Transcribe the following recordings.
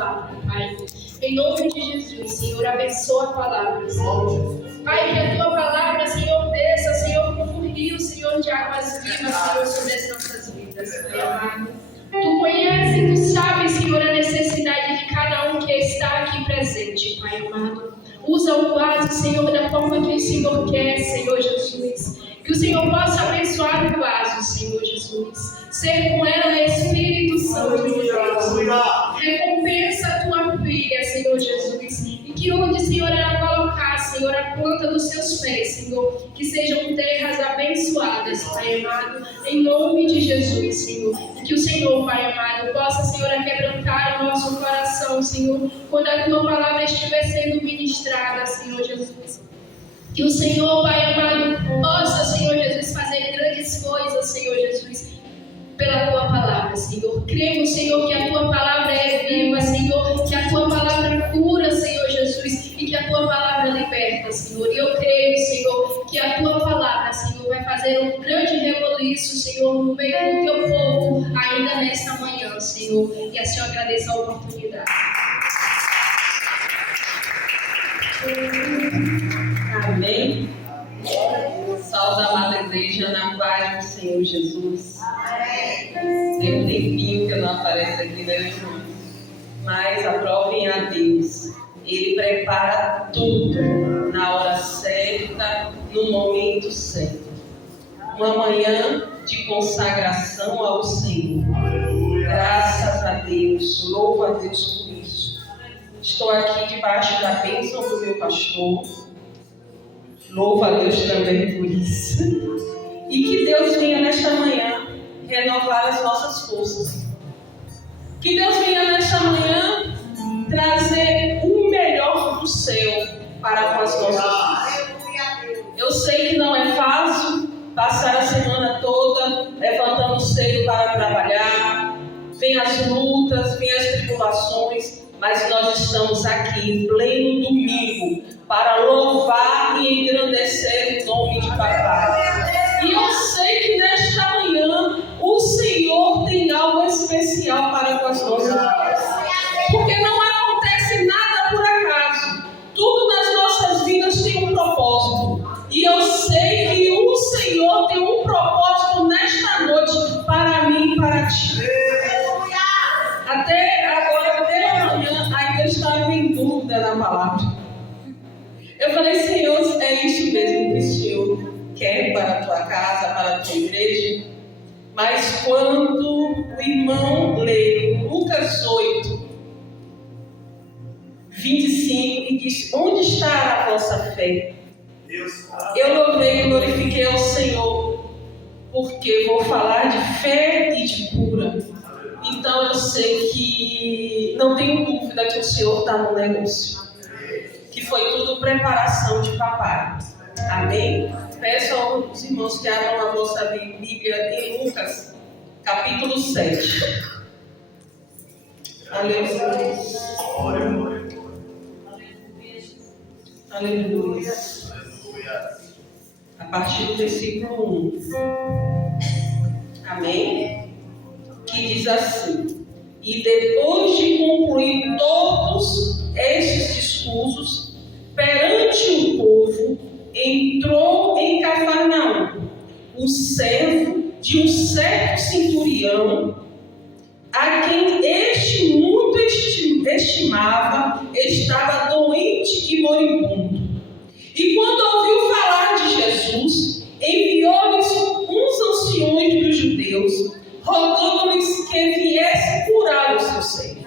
palavra, Pai. Em nome de Jesus, Senhor, abençoa a palavra, Senhor. Pai, que a tua palavra, Senhor, desça, Senhor, como um rio, Senhor, de águas vivas, Senhor, sobre as nossas vidas, Pai amado. Tu conheces, tu sabes, Senhor, a necessidade de cada um que está aqui presente, Pai amado. Usa o vaso, Senhor, da forma que o Senhor quer, Senhor Jesus. Que o Senhor possa abençoar o vaso, Senhor Jesus. Ser com ela, Espírito Santo de Deus. Recompensa a tua filha, Senhor Jesus. E que onde, Senhor, ela colocar, Senhor, a planta dos seus pés, Senhor, que sejam terras abençoadas, Pai amado, em nome de Jesus, Senhor. E que o Senhor, Pai amado, possa, Senhor, quebrantar o nosso coração, Senhor, quando a tua palavra estiver sendo ministrada, Senhor Jesus. Que o Senhor, Pai amado, possa, Senhor Jesus, fazer grandes coisas, Senhor Jesus, pela tua palavra, Senhor. Cremos, Senhor, que a tua palavra é viva, Senhor, que a tua palavra cura, Senhor Jesus, e que a tua palavra liberta, Senhor. E eu creio, Senhor, que a tua palavra, Senhor, vai fazer um grande reboliço, Senhor, no meio do teu povo, ainda nesta manhã, Senhor. E assim eu agradeço a oportunidade. Amém. Salve a amada igreja na paz do Senhor Jesus. Tem um tempinho que eu não apareço aqui, né, irmão? Mas aprovem a Deus. Ele prepara tudo na hora certa, no momento certo. Uma manhã de consagração ao Senhor. Graças a Deus. Louvo a Deus por isso. Estou aqui debaixo da bênção do meu pastor. Louvo a Deus também por isso. E que Deus venha nesta manhã renovar as nossas forças. Que Deus venha nesta manhã trazer o melhor do céu para com as nossas vidas. Eu sei que não é fácil passar a semana toda levantando cedo para trabalhar. Vem as lutas, vem as tribulações, mas nós estamos aqui em pleno domingo para louvar e engrandecer o nome de Papai. E eu sei que nesta manhã o Senhor tem algo especial para com as nossas vidas. Porque não acontece nada por acaso. Tudo nas nossas vidas tem um propósito. E eu sei que o Senhor tem um propósito nesta noite para mim e para ti. Até agora, pela manhã, ainda estava em dúvida na palavra. Eu falei, Senhor, é isso mesmo que o Senhor quer para a tua casa, para a tua igreja. Mas quando o irmão lê Lucas 8, 25 e diz, onde está a vossa fé? Eu louvei e glorifiquei ao Senhor, porque vou falar de fé e de cura. Então eu sei que não tenho dúvida que o Senhor está no negócio. Que foi tudo preparação de papai. Amém? Peço aos irmãos que abram a vossa Bíblia em Lucas, capítulo 7. Aleluia. Aleluia. A partir do versículo 1. Amém? Que diz assim: e depois de concluir todos estes discursos perante o povo, entrou em Cafarnaum o servo de um certo centurião, a quem este muito estimava, estava doente e moribundo. E quando ouviu falar de Jesus, enviou-lhes uns anciões dos judeus, rogando-lhes que viesse curar o seu servo.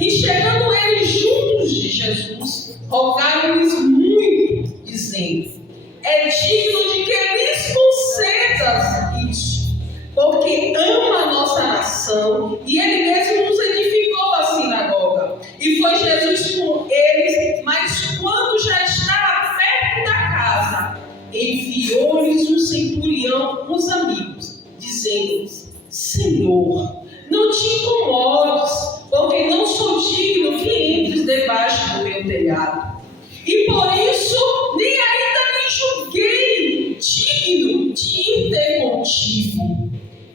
E chegando eles juntos de Jesus, rogaram-lhes muito, dizendo: é digno de que lhes concedas isso, porque ama a nossa nação, e ele mesmo nos edificou a sinagoga. E foi Jesus com eles, mas quando já estava perto da casa, enviou-lhes um centurião, uns amigos, dizendo-lhes: Senhor, não te incomodes, porque não sou digno que entres debaixo do meu telhado. E por isso nem ainda me julguei digno de ir ter contigo.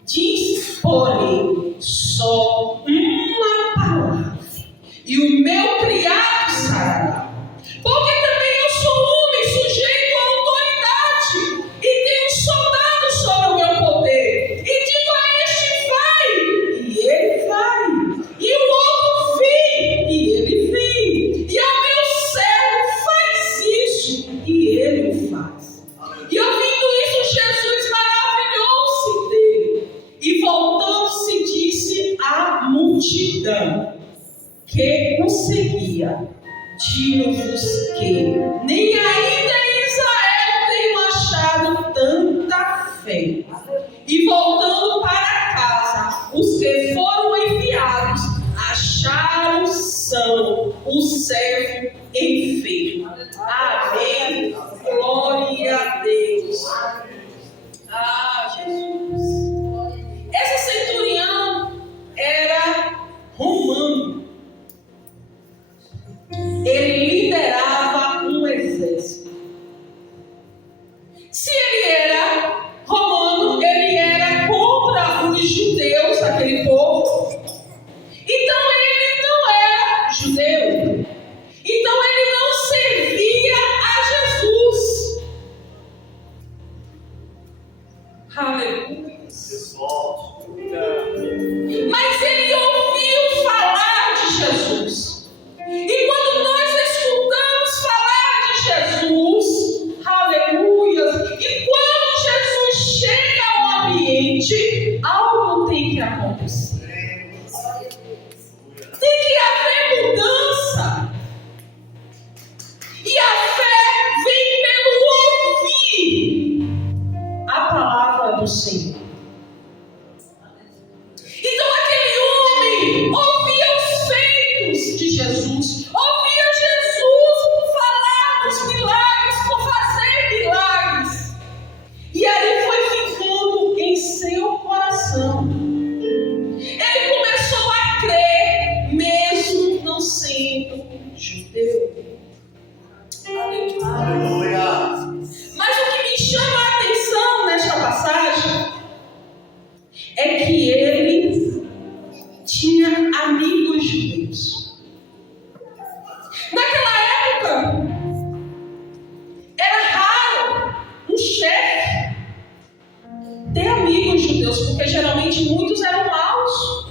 Diz, porém, só uma palavra, e o meu criado sarará. Porque também eu sou homem sujeito à autoridade, e tenho soldados sobre o meu poder. E digo a este, vai, e ele vai. E o outro, vem, e ele vem. E ao meu servo, faz isso, e ele o faz. E ouvindo isso, Jesus maravilhou-se dele. E voltando-se, disse à multidão que o seguia: digo-vos que nem ainda em Israel tenho achado tanta fé. E voltando para casa, os que foram enviados acharam são o servo enfermo. Amém. Glória a Deus. Ah, Jesus. Esse centurião era romano. Ele liderava um exército. Se ele era romano, ele era contra os judeus, aquele povo. Então ele não era judeu. Então ele não servia a Jesus. Aleluia. Mas ele ouviu falar de Jesus. E quando nós escutamos falar de Jesus, aleluia, e quando Jesus chega ao ambiente, algo tem que acontecer. Tem que haver mudança. E a fé vem pelo ouvir a palavra do Senhor. Então aquele homem ouvia os feitos de Jesus, ouvia Jesus falar dos milagres, por fazer milagres. E aí foi ficando em seu coração. Ele começou a crer, mesmo não sendo judeu. Aleluia. Mas o que me chama a atenção nesta passagem é que ele tinha amigos judeus. Naquela época, era raro um chefe ter amigos judeus, porque geralmente muitos eram maus.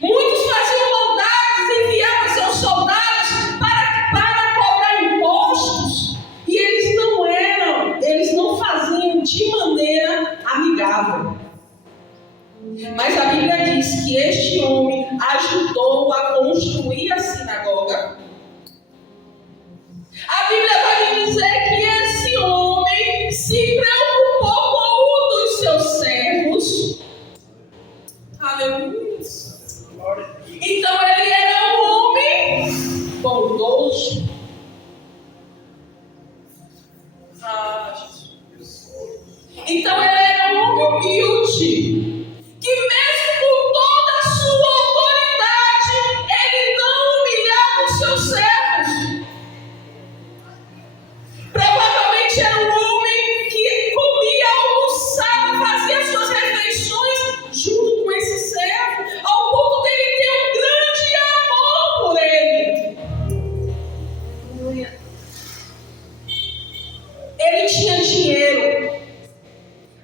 Muitos faziam maldades, enviavam seus soldados para cobrar impostos, e eles não faziam de maneira amigável. Mas a Bíblia diz que este homem ajudou a construir a sinagoga. A Bíblia vai me dizer que esse homem se preocupou com um dos seus servos. Aleluia. Então ele era um homem bondoso. Então ele era um homem humilde, que mesmo com toda a sua autoridade, ele não humilhava os seus servos. Provavelmente era um homem que comia, almoçava, fazia suas refeições junto com esse servo, ao ponto dele ter um grande amor por ele. Ele tinha dinheiro,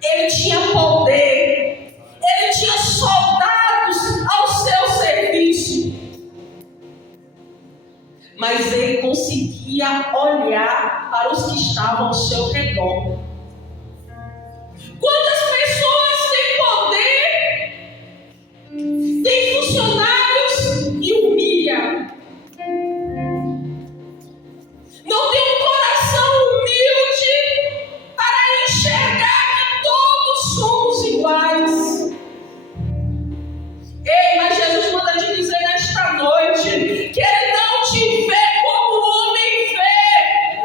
ele tinha poder, ele tinha soldados ao seu serviço, mas ele conseguia olhar para os que estavam ao seu redor. Quantas pessoas têm poder, têm funcionários e humilha? Não tem um coração humilde para enxergar que todos somos iguais. Ei, mas Jesus manda te dizer nesta noite que Ele não te vê como o homem vê.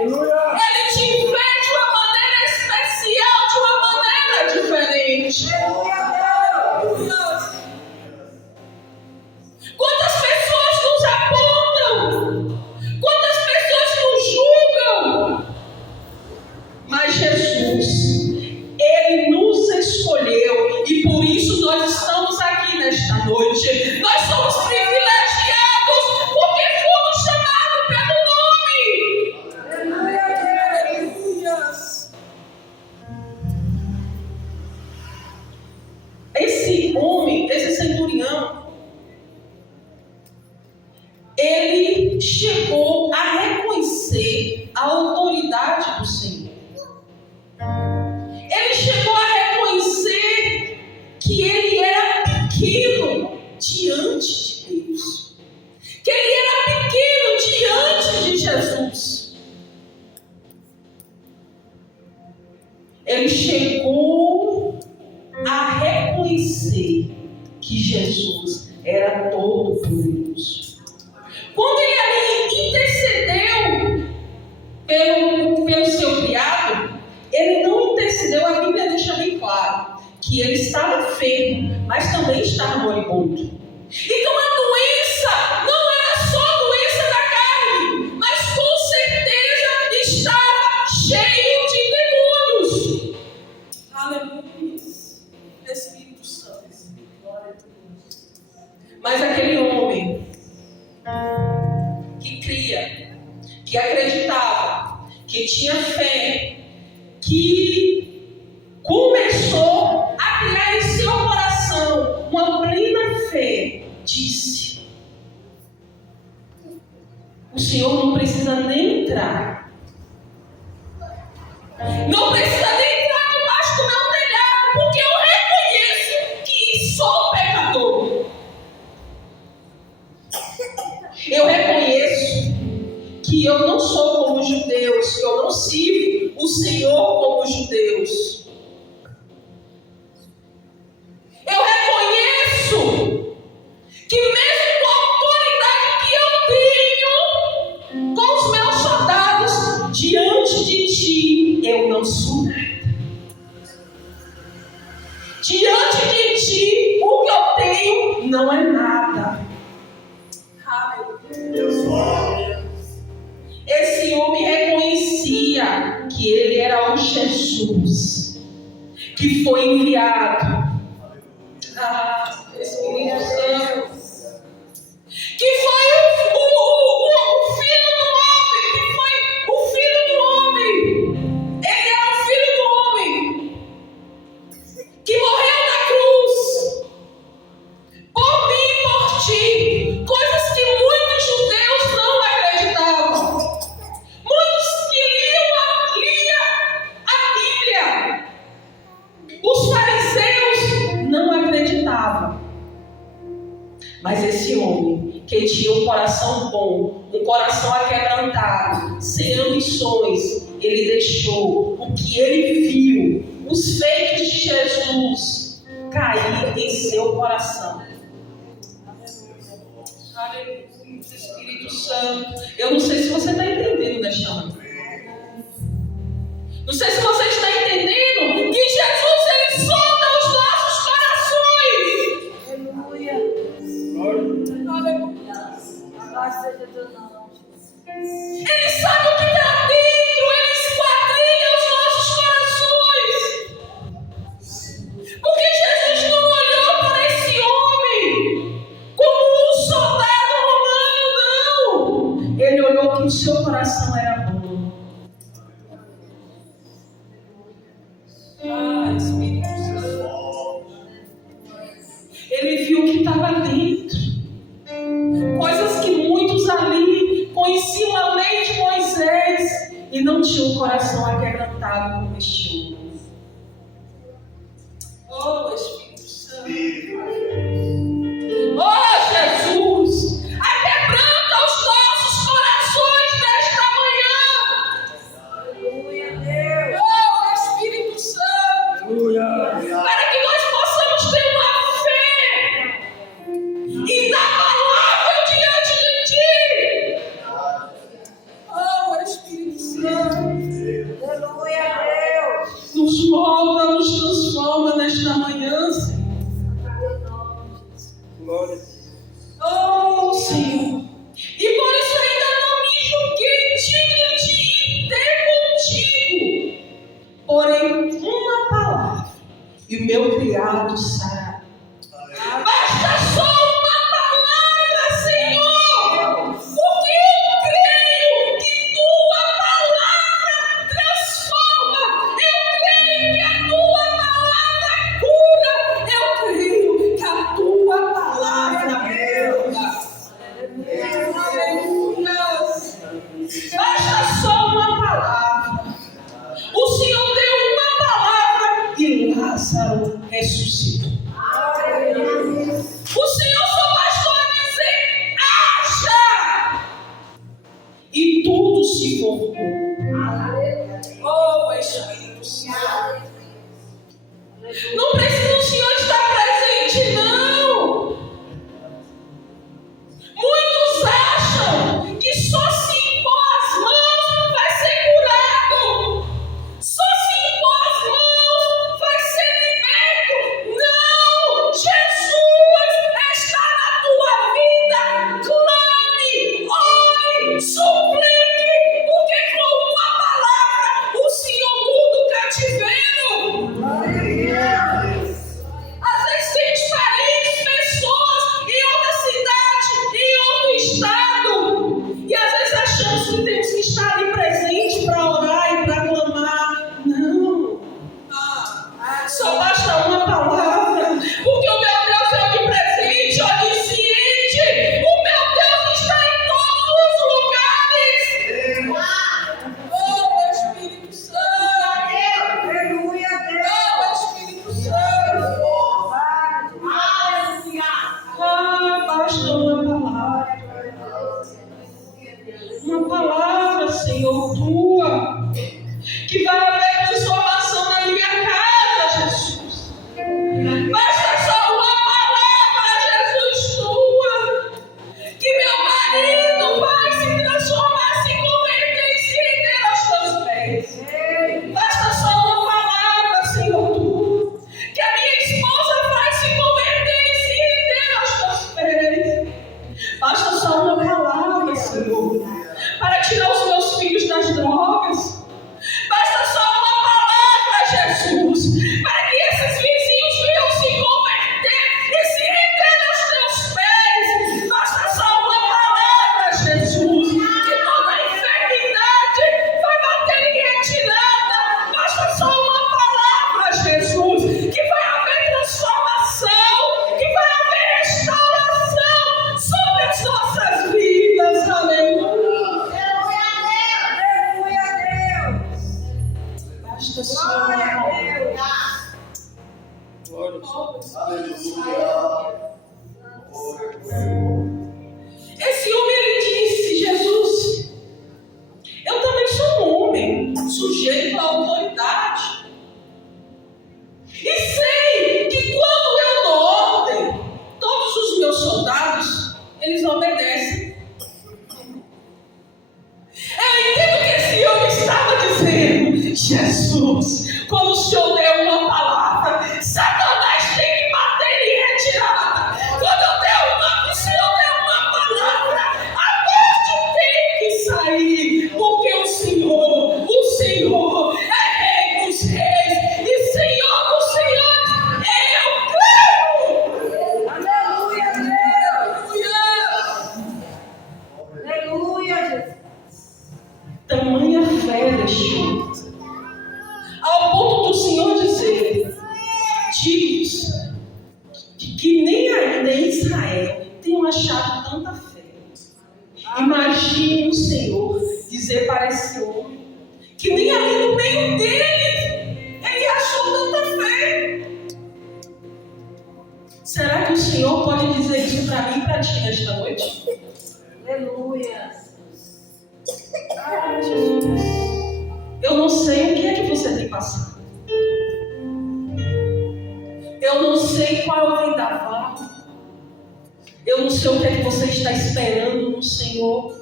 Ele te vê de uma maneira especial, de uma maneira diferente. ele chegou a reconhecer a autoridade do Senhor. Ele chegou a reconhecer que ele era pequeno diante de Deus. Que ele era pequeno diante de Jesus. Ele chegou a reconhecer que Jesus era todo poderoso. Quando ele ali intercedeu pelo seu criado, ele não intercedeu, a Bíblia deixa bem claro que ele estava enfermo, mas também estava moribundo. Então a doença não era só doença da carne, mas com certeza estava cheio de demônios. Aleluia, Espírito Santo. Mas aquele homem que cria, que acreditava, que tinha fé, que começou a criar em seu coração uma plena fé, disse: o Senhor não precisa nem entrar. Não precisa nem entrar debaixo do meu telhado, porque eu reconheço que sou pecador. Eu reconheço que eu não sou como os judeus, que eu não sirvo o Senhor como os judeus. Eu reconheço que mesmo com a autoridade que eu tenho com os meus soldados, diante de ti eu não sou nada. Diante de ti o que eu tenho não é nada. Esse homem reconhecia que ele era o Jesus que foi enviado. Espírito Santo. Que foi o filho do homem. Que foi o filho do homem. Ele era o filho do homem que morreu na cruz por mim e por ti. Coisas que muitos judeus não acreditavam. Muitos que liam a Bíblia, os fariseus não acreditavam. Mas esse homem, que tinha um coração bom, um coração aquebrantado, sem ambições, ele deixou o que ele viu, os feitos de Jesus, cair em seu coração. Aleluia, Espírito Santo. Eu não sei se você está entendendo nesta manhã. Não sei se você está entendendo que Jesus, ele sonda os nossos corações. Aleluia. Aleluia. Louvado seja teu nome. Ele sabe o que está dentro, ele esquadrinha os nossos corações. Porque Jesus não olhou para esse homem como um soldado romano, não. Ele olhou que o seu coração era bom. Espírito Santo. Ele viu o que estava dentro. Coisas que muitos ali conheciam a lei de Moisés e não tinham o coração aquebrantado como este homem. Oh, Espírito Santo. Oh, Jesus. Aquebranta os nossos corações nesta manhã. Aleluia, Deus. Oh, Espírito Santo. Aleluia. Para que nós possamos ter uma fé inabalável diante de ti. Oh, Espírito Santo. Aleluia, Deus. Nos molda, nos transforma nesta manhã, Senhor. Glória. Oh, Senhor. E por isso ainda não me julguei digno de ir ter contigo. Porém, uma palavra e o meu criado sará. Basta só uma palavra, Senhor. Porque eu creio que tua palavra transforma. Eu creio que a tua palavra cura. Eu creio que a tua palavra muda. Senhor, tua. Que vai haver transformação na minha casa, Jesus. Basta só uma palavra, Jesus, tua. Que meu marido vai se transformar, se converter e se render aos teus pés. Basta só uma palavra, Senhor, tua. Que a minha esposa vai se converter e se render aos teus pés. Basta só uma palavra, Senhor, para tirar os meus filhos das drogas. Basta só uma palavra, Jesus, para que esses vizinhos venham se converter e se render aos teus pés. Basta só uma palavra, Jesus, que toda enfermidade vai bater em retirada. Basta só uma palavra, Jesus, que vai haver transformação, que vai haver restauração sobre as nossas vidas. Aleluia. Basta só uma palavra. Esse homem, ele disse: Jesus, eu também sou um homem sujeito à autoridade, e sei que quando eu dou ordem, todos os meus soldados, eles obedecem. Eu entendo que esse homem estava dizendo: Jesus, quando o Senhor der uma palavra, Satanás tem que bater em retirada. Quando o Senhor der uma palavra, a morte tem que sair. Porque o Senhor é Rei dos Reis e Senhor dos Senhores. Eu creio. Aleluia, Deus. Aleluia, Jesus. Tamanha fé deste homem, ao ponto do Senhor dizer: digo-vos que nem ainda em Israel tenho achado tanta fé. Imagine o Senhor dizer para esse homem que nem ali no meio dele ele achou tanta fé. Será que o Senhor pode dizer isso para mim e para ti nesta noite? Aleluia. Ah, Jesus, eu não sei o que é que você tem passado. Eu não sei qual é o vendaval. Eu não sei o que é que você está esperando no Senhor.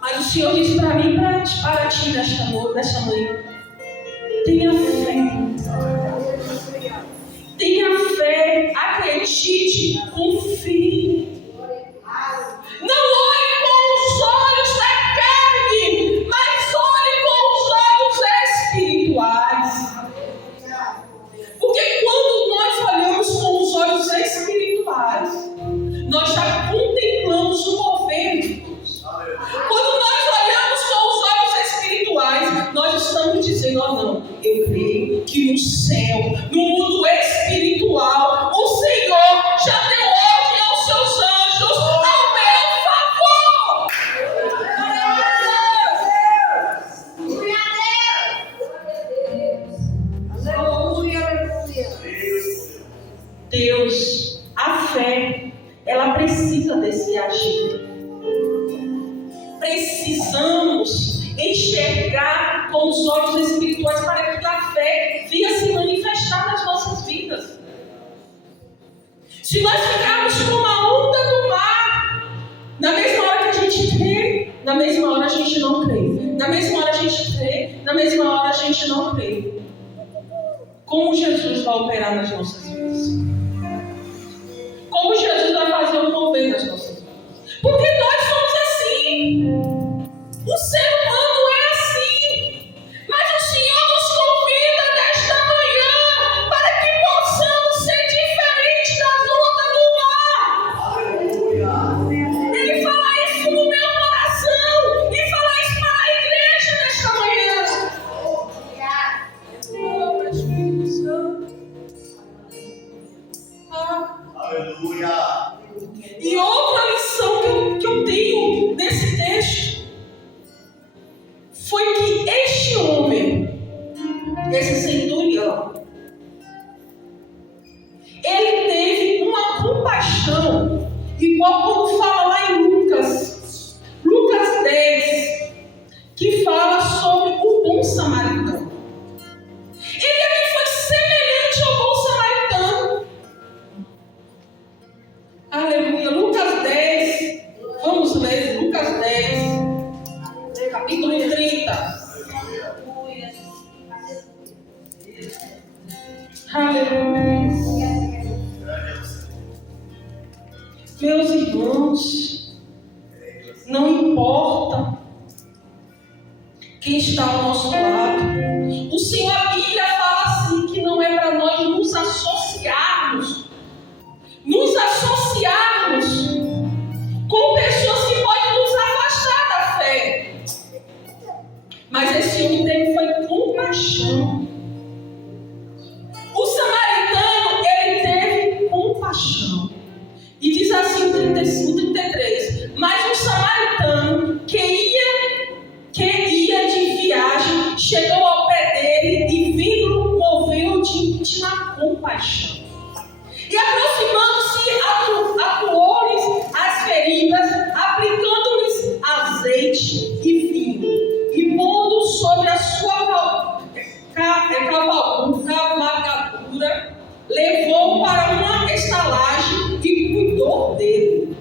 Mas o Senhor diz para mim, para ti nesta manhã: tenha fé. Tenha fé, acredite, confie. Não olhe com os olhos da carne, mas olhe com os olhos espirituais. Porque quando nós olhamos com os olhos espirituais, nós já contemplamos o mover de Deus. Quando nós olhamos com os olhos espirituais, nós estamos dizendo: oh não, eu creio que no céu, no mundo espiritual, o Senhor já deu ordem aos seus anjos ao meu favor. Deus, a fé, ela precisa desse agir. Precisamos enxergar com os olhos espirituais para que a fé venha se manifestar nas nossas vidas. Se nós ficarmos como a onda do mar, na mesma hora que a gente crê, na mesma hora a gente não crê. Na mesma hora a gente crê, na mesma hora a gente não crê. Como Jesus vai operar nas nossas vidas? Como Jesus vai fazer um mover nas nossas vidas? Porque nós somos assim. O ser humano é assim. Mas o Senhor nos convida nesta manhã para que possamos ser diferentes da onda do mar. Ele fala isso no meu coração e fala isso para a igreja nesta manhã. Oh, Espírito Santo. Aleluia. E outra lição que eu tenho nesse texto foi que este homem, esse centurião, ele teve uma compaixão, igual quando fala lá em Lucas 10, Meus irmãos, não importa quem está ao nosso lado. O Senhor, a Bíblia fala assim, que não é para nós nos associarmos com pessoas que podem nos afastar da fé. Mas esse homem teve foi compaixão. O samaritano, ele teve compaixão. E diz assim o 33, mas um samaritano que ia de viagem, chegou ao pé dele e vindo moveu de íntima compaixão. E aproximando-se, atuou-lhes as feridas, aplicando-lhes azeite e vinho, e pondo sobre a sua cavalgadura, levou para uma estalagem e cuidou dele.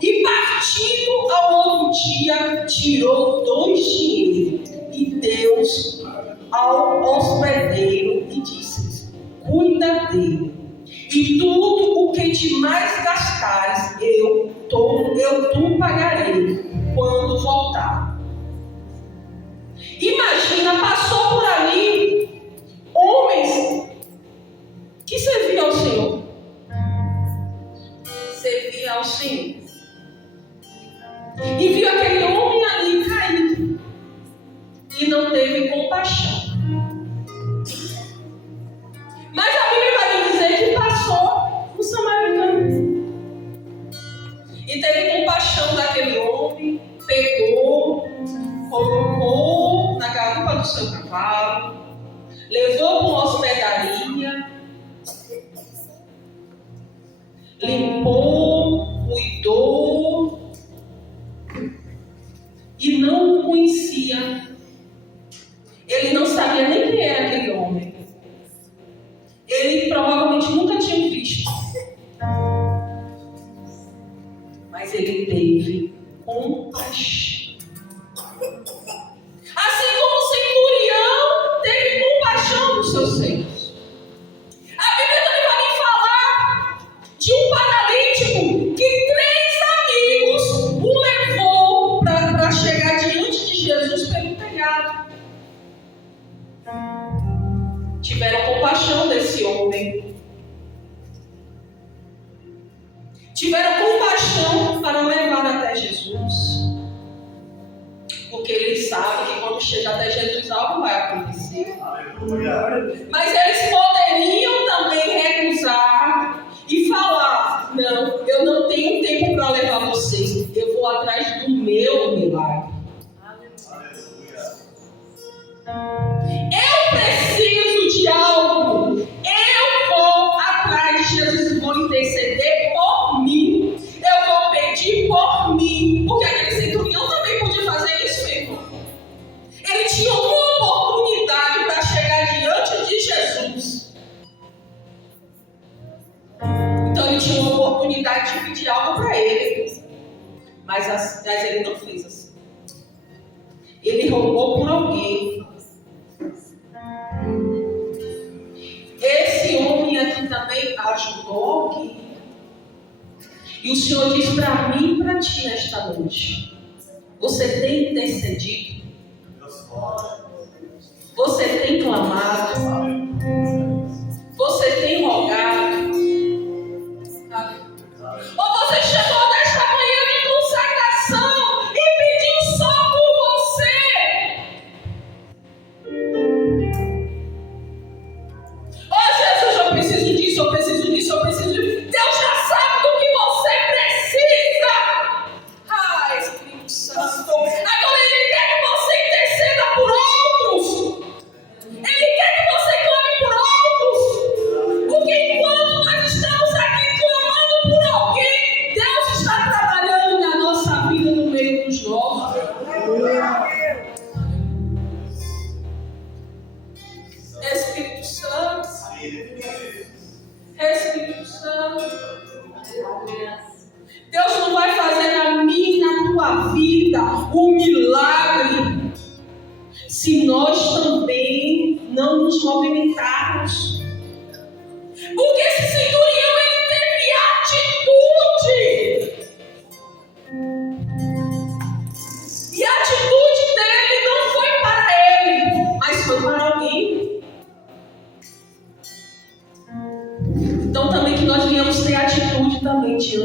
E partindo ao outro dia, tirou 2 dinheiros e deu ao hospedeiro e disse: cuida dele. E tudo o que te mais gastares, eu tu pagarei quando voltar. Imagina, passou por ali homens que serviam ao Senhor. Servia ao Senhor. E viu aquele homem ali caído. E não teve compaixão. Mas a Bíblia vai dizer que passou o samaritano. E teve compaixão daquele homem, pegou, colocou na garupa do seu cavalo, levou para uma hospedaria, limpou, cuidou, e não o conhecia. Ele não sabia nem quem era aquele homem. Ele provavelmente nunca tinha visto. Mas ele teve compaixão. Assim como o centurião teve compaixão dos seus servos. A Bíblia também vai me falar de um paralítico que 3 amigos o levou para chegar diante de Jesus pelo telhado. Tiveram compaixão desse homem. Tiveram compaixão para levar até Jesus. Porque eles sabem que quando chega até Jesus algo vai acontecer. Aleluia. Mas eles poderiam também recusar e falar: não, eu não tenho tempo para levar vocês. Eu vou atrás do meu milagre. Eu preciso de algo. Eu vou atrás de Jesus e vou interceder por mim. Eu vou pedir por mim. Porque aquele centurião também podia fazer isso, meu irmão. Ele tinha uma oportunidade para chegar diante de Jesus. Então ele tinha uma oportunidade de pedir algo para ele. Mas ele não fez assim. Ele rogou por alguém. Esse homem aqui também ajudou alguém. E o Senhor diz para mim e para ti nesta noite: você tem intercedido? Você tem clamado? Você tem rogado? Ou você chegou nesta manhã de consagração e pediu só por você? Oh Jesus, eu preciso disso, eu preciso disso, eu preciso disso. Deus já sabe do que você precisa. Ah, Espírito Santo. Agora Ele quer que você interceda por outros. Ele quer que você clame por outros. Porque enquanto nós estamos aqui clamando por alguém, Deus está trabalhando na nossa vida, no meio dos nossos. Espírito Santo. Espírito Santo. Deus não vai fazer na minha e na tua vida um milagre se nós também não nos movimentarmos. Porque esse centurião, ele teve atitude.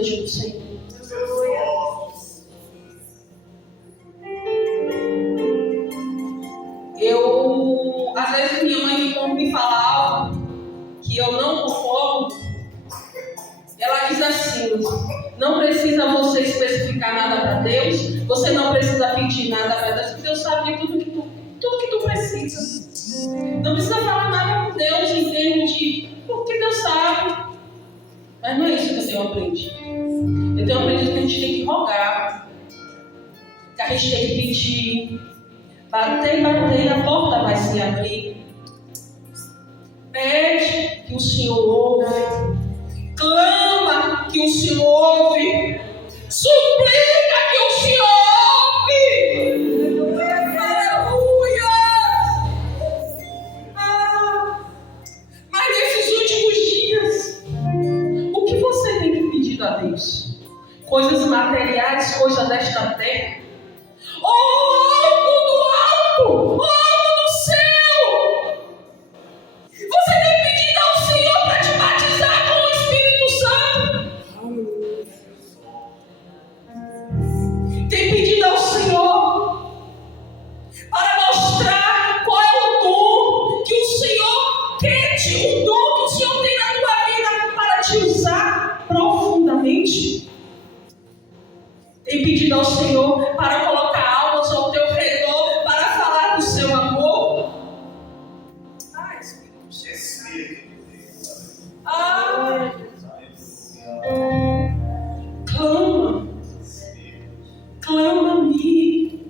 diante do Senhor. Às vezes minha mãe, quando me fala algo que eu não concordo, ela diz assim: não precisa você especificar nada para Deus, você não precisa pedir nada para Deus, porque Deus sabe de tudo que tu precisa. Não precisa falar nada com Deus em termos de porque Deus sabe. Mas não é isso que eu tenho aprendido. Eu tenho aprendido que a gente tem que rogar, que a gente tem que pedir, bater, a porta vai se abrir. Pede que o Senhor ouve, clama que o Senhor ouve, suplica que o Senhor ouve. Aleluia! Mas nesses últimos dias, o que você tem pedido a Deus? Coisas materiais, coisas desta terra? Ou algo do alto? Ou algo do céu? Você tem pedido ao Senhor para te batizar com o Espírito Santo? Tem pedido ao Senhor para mostrar qual é o dom que o Senhor quer o dom que o Senhor tem na tua vida para te usar profundamente? Tem pedido ao Senhor para colocar almas ao teu redor para falar do seu amor? Clama-me,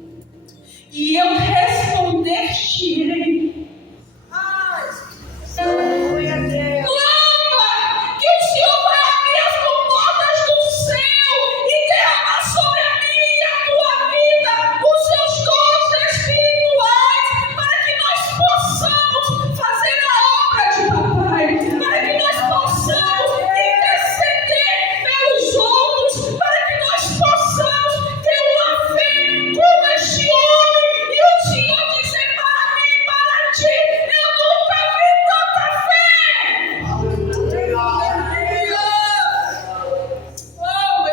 e eu responder-te-ei. Clama, que o Senhor vai abrir as comportas do céu e derramar sobre a minha e a tua vida os seus dons espirituais, para que nós possamos fazer a obra de papai, para que nós possamos interceder pelos outros, para que nós possamos ter uma fé como este homem, e o Senhor dizer para mim, para ti: eu nunca vi tanta fé. Oh,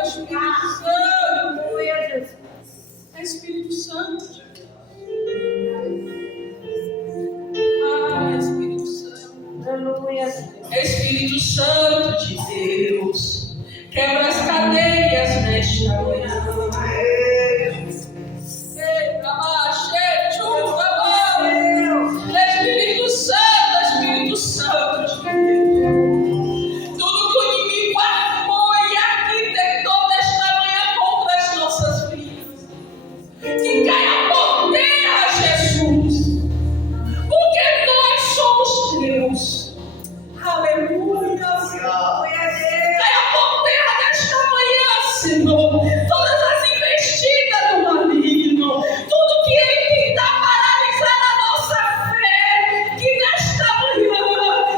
Espírito Santo, Espírito Santo, Espírito Santo, Espírito Santo de Deus, quebra as cadeias nesta manhã. Espírito Santo de Deus, tudo que o inimigo armou e arquitetou nesta manhã contra as nossas vidas, que caia por terra, Jesus, porque nós somos Deus. Aleluia. Caia por terra nesta manhã, Senhor, todas as investidas do maligno, tudo que ele tentar paralisar a nossa fé, que nesta manhã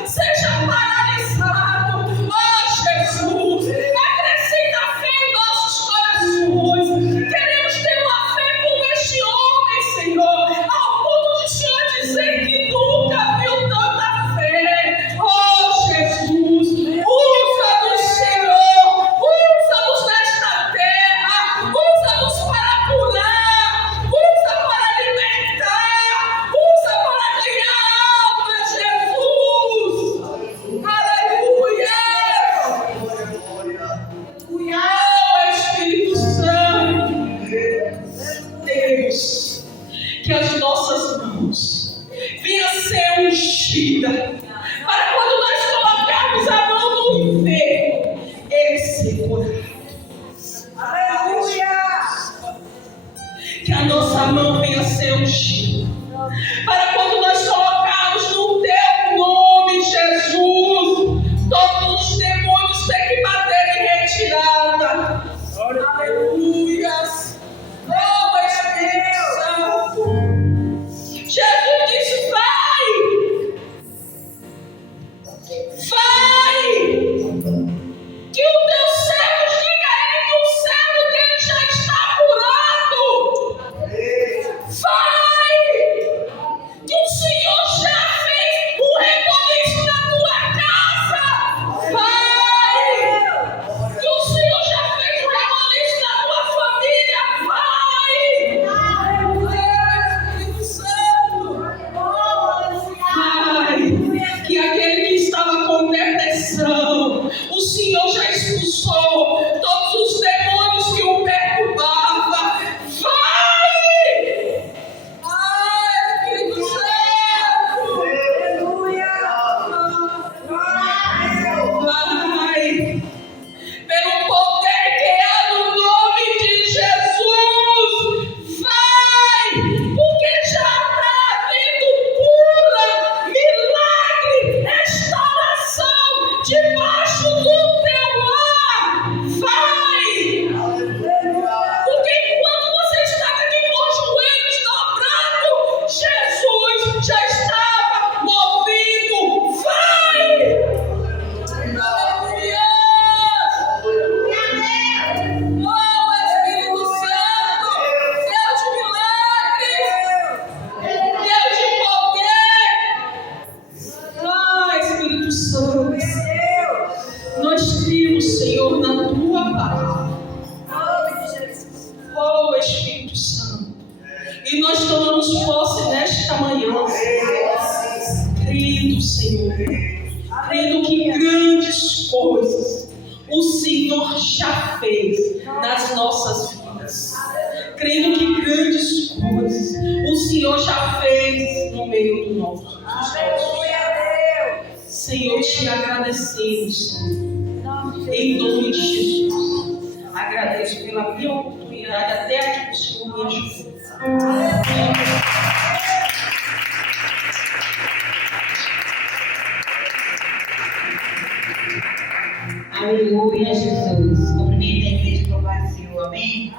seja paralisado. Oh, Jesus, acrescenta fé em nossos corações. Queremos ter uma fé como este homem, Senhor, ao ponto de o Senhor dizer que nunca viu tanta fé. Oh, Jesus, usa-nos, Senhor, usa-nos nesta terra, usa-nos para curar, usa para libertar, usa para ganhar almas, Jesus. Aleluia. Oh, Espírito Santo, Deus, que as nossas mãos venham ser ungidas, para quando nós colocarmos a mão no enfermo, ele se curar. Que a nossa mão venha ser ungida, para quando nós colocarmos no teu nome, Jesus, todos os demônios têm que bater em retirada. Aleluia. Oh, Espírito Santo. Jesus disse: vai. Que o teu servo diga a ele que o servo dele já está curado. Vai! Que o Senhor já fez o reboliço na tua casa. Vai! Que o Senhor já Senhor. Crendo que grandes coisas o Senhor já fez nas nossas vidas. Crendo que grandes coisas o Senhor já fez no meio do nosso. Aleluia a Deus. Senhor, te agradecemos, em nome de Jesus. Agradeço pela minha oportunidade até aqui que o Senhor me ajudou. Aleluia, Jesus. Cumprimenta a igreja com o Senhor, amém?